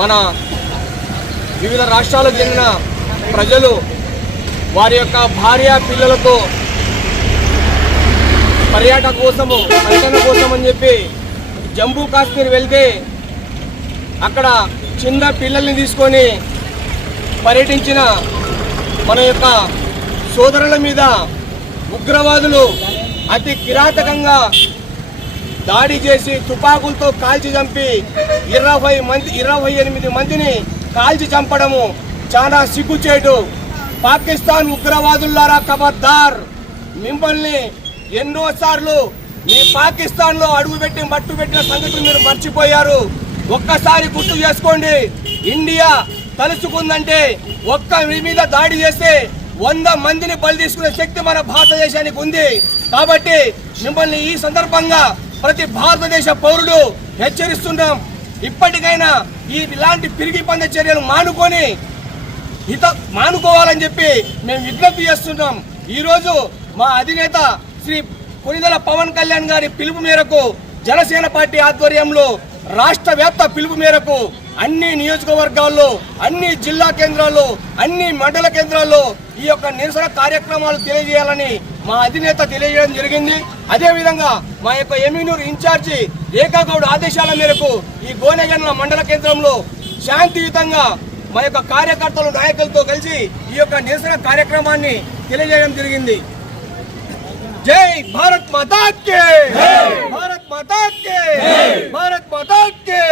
మన వివిధ రాష్ట్రాలకు చెందిన ప్రజలు వారి యొక్క భార్య పిల్లలతో పర్యాటక కోసం అని చెప్పి జమ్మూ కాశ్మీర్ వెళ్తే అక్కడ చిన్న పిల్లల్ని తీసుకొని పర్యటించిన మన యొక్క సోదరుల మీద ఉగ్రవాదులు అతి కిరాతకంగా దాడి చేసి తుపాకులతో కాల్చి చంపి 28 మందిని కాల్చి చంపడము చాలా సిగ్గుచేటు. పాకిస్తాన్ ఉగ్రవాదులారా ఖబర్దార్, మిమ్మల్ని ఎన్నోసార్లు మీ పాకిస్తాన్లో అడుగుపెట్టి మట్టు పెట్టిన సంగతి మీరు మర్చిపోయారు. ఒక్కసారి గుర్తు చేసుకోండి. ఇండియా తలుచుకుందంటే ఒక్క మీద దాడి చేస్తే 100 మందిని బలి తీసుకునే శక్తి మన భారతదేశానికి ఉంది. కాబట్టి మిమ్మల్ని ఈ సందర్భంగా ప్రతి భారతదేశ పౌరుడు హెచ్చరిస్తున్నాం. ఇప్పటికైనా ఇలాంటి పిరిగి పందే చర్యలు మానుకోవాలని చెప్పి మేము విజ్ఞప్తి చేస్తున్నాం. ఈరోజు మా అధినేత శ్రీ కొనిదెల పవన్ కళ్యాణ్ గారి పిలుపు మేరకు జనసేన పార్టీ ఆధ్వర్యంలో రాష్ట్ర వ్యాప్త పిలుపు మేరకు అన్ని నియోజకవర్గాల్లో, అన్ని జిల్లా కేంద్రాల్లో, అన్ని మండల కేంద్రాల్లో ఈ యొక్క నిరసన కార్యక్రమాలు తెలియజేయాలని మా అధినేత తెలియజేయడం జరిగింది. అదేవిధంగా మా యొక్క ఎమ్మిగనూరు ఇన్ఛార్జి రేఖాగౌడ్ ఆదేశాల మేరకు ఈ గోనెగండ్ల మండల కేంద్రంలో శాంతియుతంగా మా యొక్క కార్యకర్తలు నాయకులతో కలిసి ఈ యొక్క నిరసన కార్యక్రమాన్ని తెలియజేయడం జరిగింది. జై భారత్ మాతా కే, భారత్ మాతా కే, భారత్ మాతా కే.